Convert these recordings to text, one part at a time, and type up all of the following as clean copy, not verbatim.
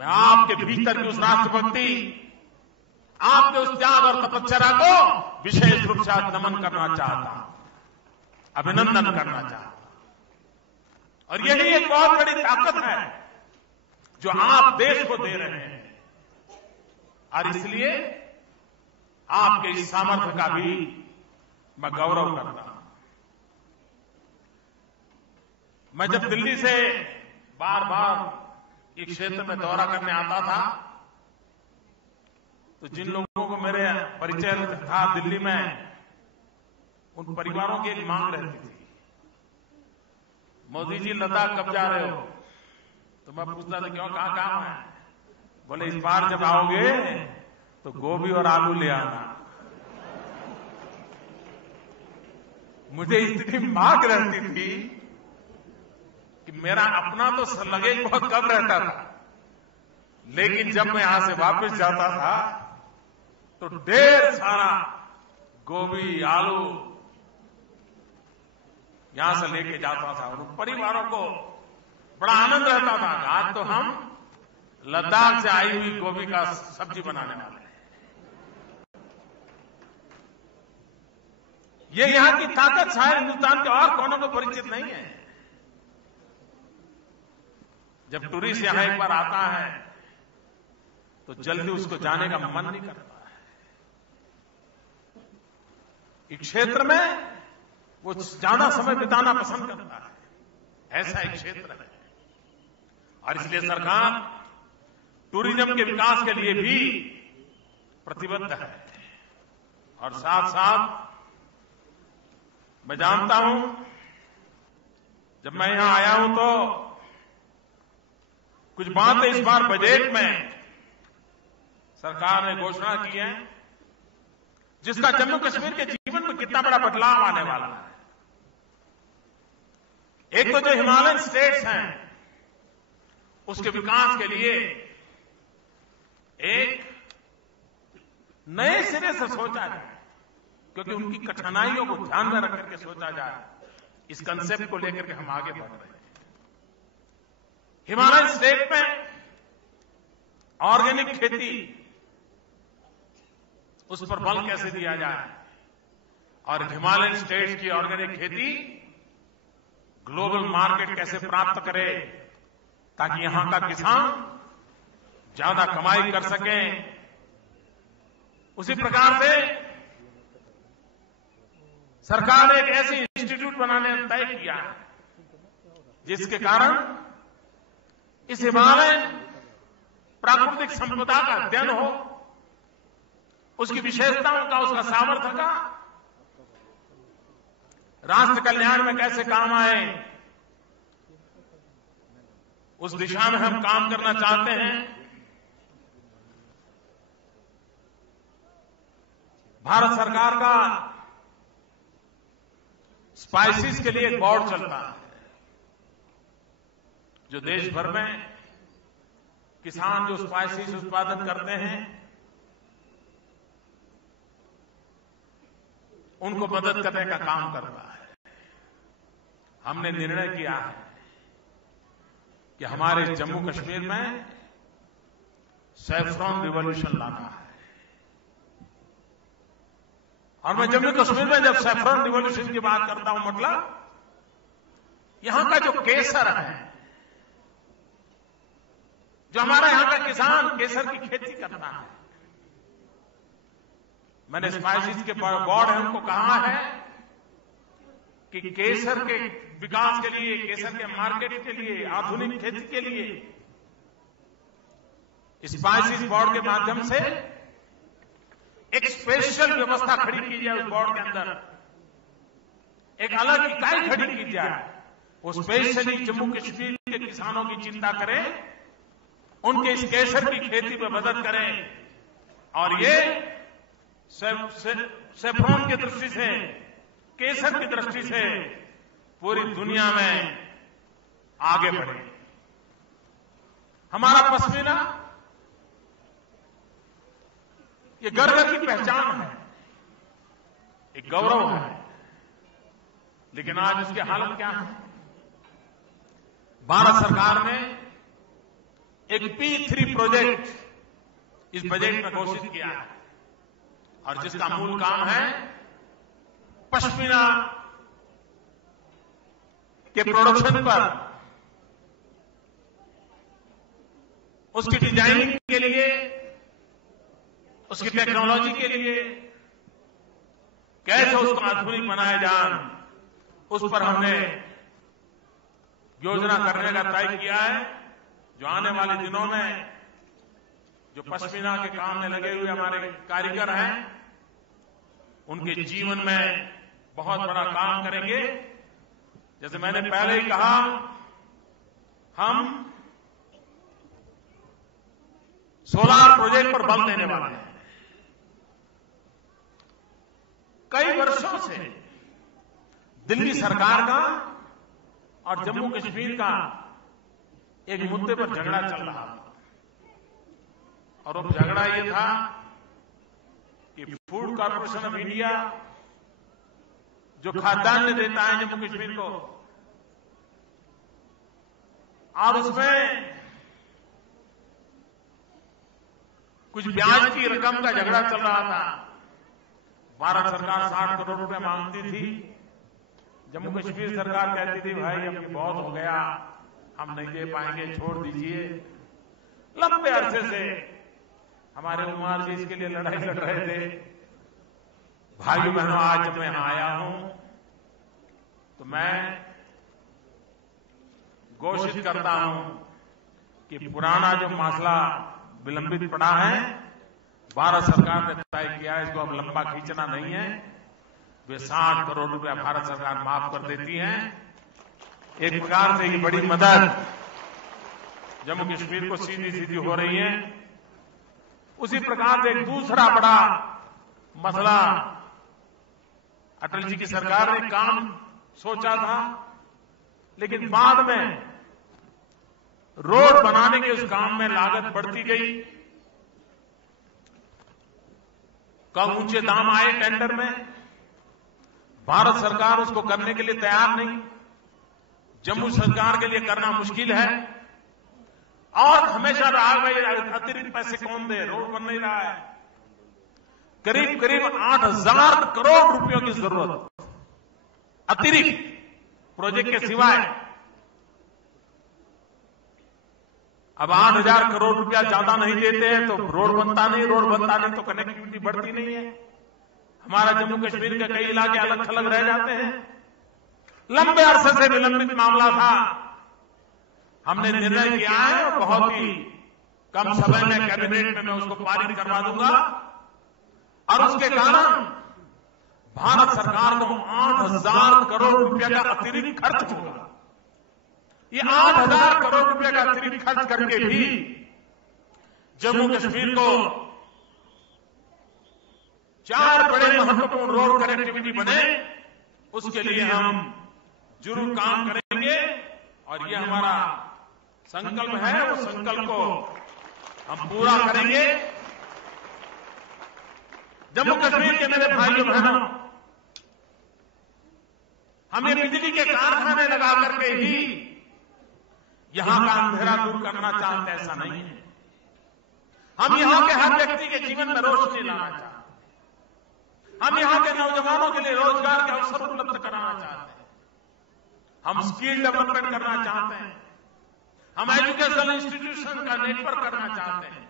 मैं आपके भीतर की उस राष्ट्रभक्ति, आपके उस त्याग और तपस्या को विशेष रूप से नमन करना चाहता हूं, अभिनंदन करना चाहता हूं। और यही एक बहुत बड़ी ताकत है जो आप देश को दे रहे हैं, और इसलिए आपके इस सामर्थ्य का भी मैं गौरव करता हूं। मैं जब दिल्ली से बार बार एक क्षेत्र में दौरा करने आता था, तो जिन लोगों को मेरे परिचय था दिल्ली में, उन परिवारों की एक मांग रहती थी, मोदी जी लद्दाख कब जा रहे हो? तो मैं पूछता था क्यों, कहां काम है? बोले इस बार जब आओगे तो गोभी और आलू ले आना। मुझे इतनी मांग रहती थी कि मेरा अपना तो लगेज बहुत कम रहता था, लेकिन जब मैं यहां से वापस जाता था तो ढेर सारा गोभी आलू यहां से लेके जाता था, और परिवारों को बड़ा आनंद रहता था। आज तो हम लद्दाख से आई हुई गोभी का सब्जी बनाने वाले हैं। ये यहां की ताकत शायद हिंदुस्तान के और कोनों को परिचित नहीं है। जब टूरिस्ट यहां एक बार आता है तो जल्दी उसको जाने का मन नहीं करता है। इस क्षेत्र में वो ज्यादा समय बिताना पसंद करता है, ऐसा एक क्षेत्र है। और इसलिए सरकार टूरिज्म के विकास के लिए भी प्रतिबद्ध है। और साथ साथ मैं जानता हूं, जब मैं यहां आया हूं तो कुछ बातें इस बार बजट में सरकार ने घोषणा की है, जिसका जम्मू कश्मीर के जीवन में कितना बड़ा बदलाव आने वाला है। एक तो जो हिमालयन स्टेट्स हैं, उसके विकास के लिए एक नए सिरे से सोचा जाए, क्योंकि उनकी कठिनाइयों को ध्यान में रख करके सोचा जाए। इस कंसेप्ट को लेकर के हम आगे बढ़ रहे हैं। हिमालयन स्टेट में ऑर्गेनिक खेती, उस पर बल कैसे दिया जाए, और हिमालयन स्टेट्स की ऑर्गेनिक खेती ग्लोबल मार्केट कैसे प्राप्त करे, ताकि यहां का किसान ज्यादा कमाई कर सके। उसी प्रकार से सरकार ने एक ऐसी इंस्टीट्यूट बनाने तय किया है, जिसके कारण इस हिमालयन प्राकृतिक संपदा का अध्ययन हो, उसकी विशेषताओं का, उसका सामर्थ्य का राष्ट्र कल्याण में कैसे काम आए, उस दिशा में हम काम करना चाहते हैं। भारत सरकार का स्पाइसेस के लिए एक बोर्ड चलता है, जो देश भर में किसान जो स्पाइसेस उत्पादन करते हैं उनको मदद करने का काम करता है। हमने निर्णय किया है कि हमारे जम्मू कश्मीर में सैफ्रॉन रिवॉल्यूशन लाना है। और मैं जम्मू कश्मीर में जब सैफ्रॉन रिवॉल्यूशन की बात करता हूं, मतलब यहां का जो केसर है, जो हमारा यहां का किसान केसर की खेती करता है, मैंने स्पाइसेस के बोर्ड है उनको कहा है कि केसर के विकास के लिए, केसर के मार्केट के लिए, आधुनिक खेती के लिए स्पाइसेस बोर्ड के माध्यम से एक स्पेशल व्यवस्था खड़ी की जाए। उस बोर्ड के अंदर एक अलग इकाई खड़ी की जाए, वो स्पेशली जम्मू कश्मीर के किसानों की चिंता करें, उनके इस केसर की खेती में मदद करें। और ये सैफ्रॉन की दृष्टि से, केसर की दृष्टि से पूरी दुनिया में आगे बढ़े। हमारा पश्मीना ये गर्व की पहचान है, एक गौरव है, लेकिन आज उसकी हालत क्या है? भारत सरकार ने एक P3 प्रोजेक्ट इस बजट में घोषित किया है और जिसका मूल काम है पश्मीना के प्रोडक्शन पर उसकी डिजाइनिंग के लिए, उसकी टेक्नोलॉजी के लिए कैसे उसको आधुनिक बनाया जाए, उस पर हमने योजना करने का तय किया है। जो आने वाले दिनों में जो पश्मीना के काम में लगे हुए हमारे कारीगर हैं, उनके जीवन में बहुत बड़ा काम करेंगे। जैसे मैंने पहले ही कहा, हम सोलार प्रोजेक्ट पर बल देने वाले हैं। कई वर्षों से दिल्ली सरकार का और जम्मू कश्मीर का एक मुद्दे पर झगड़ा चल रहा था और वो झगड़ा ये था कि फूड कॉर्पोरेशन ऑफ इंडिया जो खाद्यान्न देता है जम्मू कश्मीर को, और उसमें कुछ ब्याज की रकम का झगड़ा चल रहा था। भारत सरकार 60 करोड़ रुपए मांगती थी, जम्मू कश्मीर सरकार कहती थी भाई अब बहुत हो गया, हम नहीं दे पाएंगे, छोड़ दीजिए। लंबे अरसे से हमारे उमर जी इसके लिए लड़ाई लड़ रहे थे। भाइयों बहनों, आज जब मैं यहां आया हूं तो मैं घोषित करता हूं कि पुराना जो मसला विलंबित पड़ा है, भारत सरकार ने तय किया है, इसको अब लंबा खींचना नहीं है। वे 60 करोड़ रुपया भारत सरकार माफ कर देती है। एक प्रकार से ये बड़ी मदद जम्मू कश्मीर को सीधी सीधी हो रही है। उसी प्रकार से एक दूसरा बड़ा मसला अटल जी की सरकार ने काम सोचा था, लेकिन बाद में रोड बनाने के उस काम में लागत बढ़ती गई, कम ऊंचे दाम आए टेंडर में, भारत सरकार उसको करने के लिए तैयार नहीं, जम्मू सरकार के लिए करना मुश्किल है और हमेशा रहा भाई अतिरिक्त पैसे कौन दे, रोड बन नहीं रहा है। करीब करीब 8,000 करोड़ रुपयों की जरूरत अतिरिक्त प्रोजेक्ट के सिवाय। अब 8,000 करोड़ रुपया ज्यादा नहीं देते हैं तो रोड बनता नहीं, रोड बनता नहीं तो कनेक्टिविटी बढ़ती नहीं है। हमारा जम्मू कश्मीर के कई इलाके अलग थलग रह जाते हैं। लंबे अरसे से विलंबित मामला था, हमने निर्णय किया है और बहुत ही कम समय में कैबिनेट में मैं उसको पारित करवा दूंगा और उसके कारण भारत सरकार को 8,000 करोड़ रुपया का अतिरिक्त खर्च होगा। ये 8,000 करोड़ रुपया का अतिरिक्त खर्च करके भी जम्मू कश्मीर को 4 बड़े महत्वपूर्ण रोड कनेक्टिविटी बने, उसके लिए हम जरूर काम करेंगे और ये हमारा संकल्प है। उस संकल्प को हम पूरा करेंगे। जम्मू कश्मीर के मेरे भाइयों बहनों, हम ये बिजली के कारखाने लगा करके ही यहां का अंधेरा दूर करना चाहते, ऐसा नहीं है। हम यहां के हर व्यक्ति के जीवन में रोशनी लाना चाहते हैं। हम यहां के नौजवानों के लिए रोजगार के अवसर उपलब्ध कराना चाहते हैं। हम स्किल डेवलपमेंट करना चाहते हैं। हम एजुकेशनल इंस्टीट्यूशन का नेटवर्क करना चाहते हैं।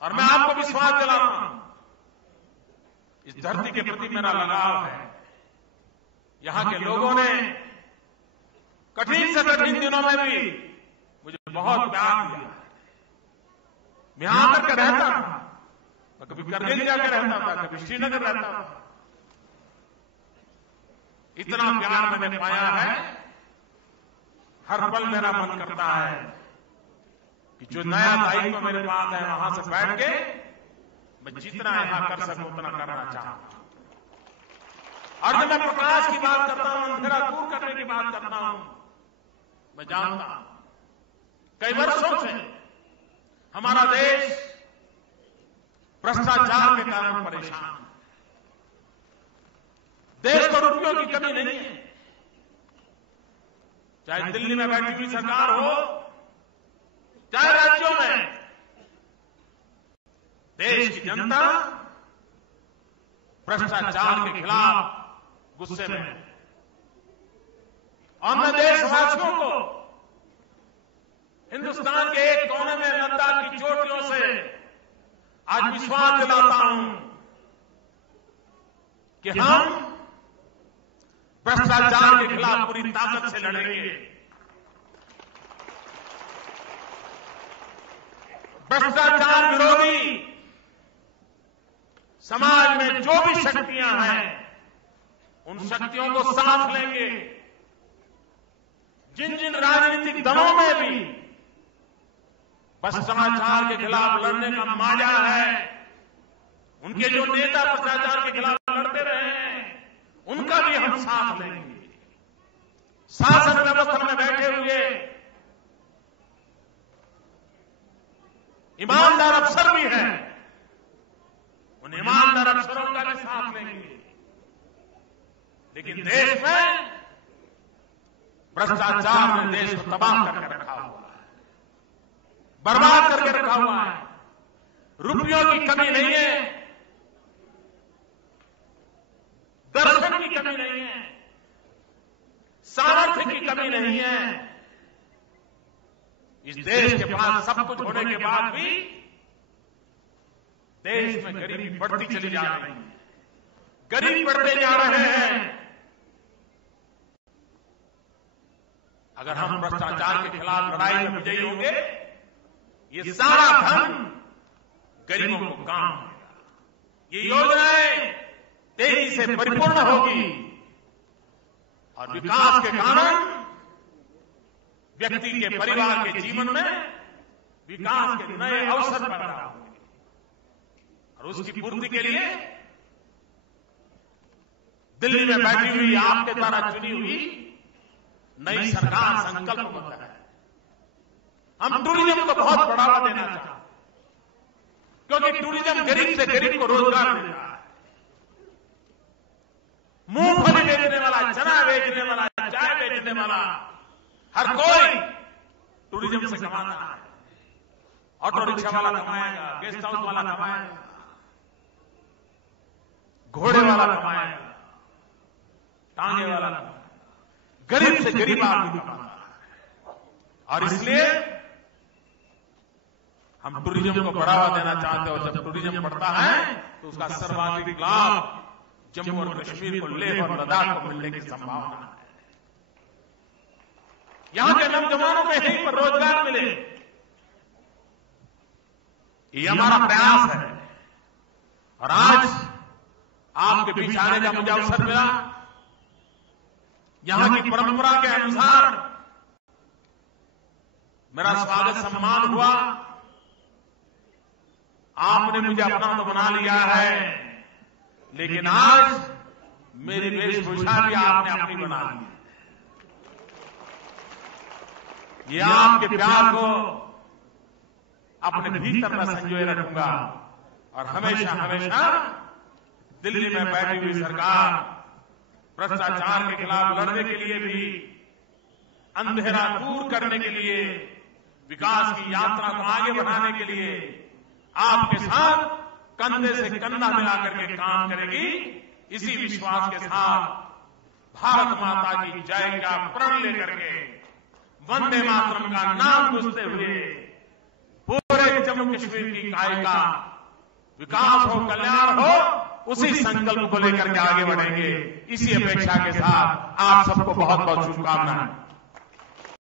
और मैं आपको विश्वास दिलाता हूं, इस धरती के प्रति मेरा लगाव है। यहां के लोगों ने कठिन से कठिन दिनों में भी मुझे बहुत प्यार दिया। मैं यहां आकर रहता था, कभी करगिल जाकर रहता था, कभी श्रीनगर रहता था। इतना प्यार मैंने पाया है, हर पल मेरा मन करता है कि जो नया दायित्व मेरे पास है वहां से बैठ के मैं जितना यहां कर सकूं उतना करना चाहता हूं। और जब मैं प्रकाश की बात करता हूं, अंधेरा दूर करने की बात करता हूं, मैं जानता हूं कई वर्षों से हमारा देश भ्रष्टाचार के कारण परेशान है। देश को रुपयों की कमी नहीं है, चाहे दिल्ली में बैठी हुई सरकार हो चाहे राज्यों में देश की जनता भ्रष्टाचार के खिलाफ गुस्से में है। और मैं देशवासियों को हिंदुस्तान के एक कोने में लद्दाख की चोटियों से आज विश्वास दिलाता हूं कि हम भ्रष्टाचार के खिलाफ पूरी ताकत से लड़ेंगे। भ्रष्टाचार विरोधी समाज में जो भी शक्तियां हैं उन शक्तियों को साथ लेंगे। जिन जिन राजनीतिक दलों में भी भ्रष्टाचार के खिलाफ लड़ने का माजा है, उनके जो नेता भ्रष्टाचार के खिलाफ लड़ते रहे हैं, उनका भी हम साथ लेंगे। शासन व्यवस्था में बैठे हुए ईमानदार अफसर भी हैं, उन ईमानदार अफसरों का भी साथ लेंगे। लेकिन देश में भ्रष्टाचार ने देश को तबाह करके रखा हुआ है, बर्बाद करके रखा हुआ है। रुपयों की कमी नहीं है, दर्शन की कमी नहीं है, सामर्थ्य की कमी नहीं है। इस देश के पास सब कुछ होने के बाद भी देश में गरीबी बढ़ती चली जा रही है, गरीब बढ़ते जा रहे हैं। अगर हम भ्रष्टाचार के खिलाफ लड़ाई में विजयी होंगे, ये सारा धन गरीबों को काम आएगा। ये योजनाएं तेजी से परिपूर्ण होगी और विकास के कारण व्यक्ति के परिवार के जीवन में विकास के नए अवसर पैदा होंगे। और उसकी पूर्ति के लिए दिल्ली में बैठी हुई आपके द्वारा चुनी हुई नई सरकार संकल्पबद्ध है। हम टूरिज्म को बहुत बढ़ावा देना चाहते हैं, क्योंकि टूरिज्म गरीब से गरीब को रोजगार देता है। मूंगफली बेचने वाला, चना बेचने वाला, चाय बेचने वाला, हर कोई टूरिज्म से कमाता है। ऑटो रिक्शा वाला कमाएगा, गेस्ट हाउस वाला कमाएगा, घोड़े वाला कमाएगा, टांगे वाला कमाएगा, गरीब से गरीब आदमी कमाता है। और इसलिए हम टूरिज्म को बढ़ावा देना चाहते हैं। और जब टूरिज्म बढ़ता है तो उसका सर्वाधिक लाभ जम्मू और कश्मीर को, लेह और लद्दाख को मिलने की संभावना है। यहां के नौजवानों को यहीं पर रोजगार मिले, ये हमारा प्रयास है। और आज आपके बीच आने का मुझे अवसर मिला। यहां की परंपरा के अनुसार मेरा स्वागत सम्मान हुआ। आपने मुझे अपना तो बना लिया है, लेकिन आज मेरी वेशभूषा भी आपने अपनी बना ली। ये आपके प्यार को अपने भीतर में संजोए रखूंगा। और हमेशा हमेशा दिल्ली में बैठी हुई सरकार भ्रष्टाचार के खिलाफ लड़ने के लिए भी, अंधेरा दूर करने के लिए, विकास की यात्रा को आगे बढ़ाने के लिए आपके साथ कंधे से कंधा मिलाकर के काम करेगी। इसी विश्वास के साथ भारत माता की जय का प्रण लेकर के वंदे मातरम का नाम गूंजते हुए पूरे जम्मू कश्मीर की काय का विकास हो, कल्याण हो, उसी संकल्प को लेकर के आगे बढ़ेंगे। इसी अपेक्षा के साथ आप सबको बहुत बहुत शुभकामनाएं।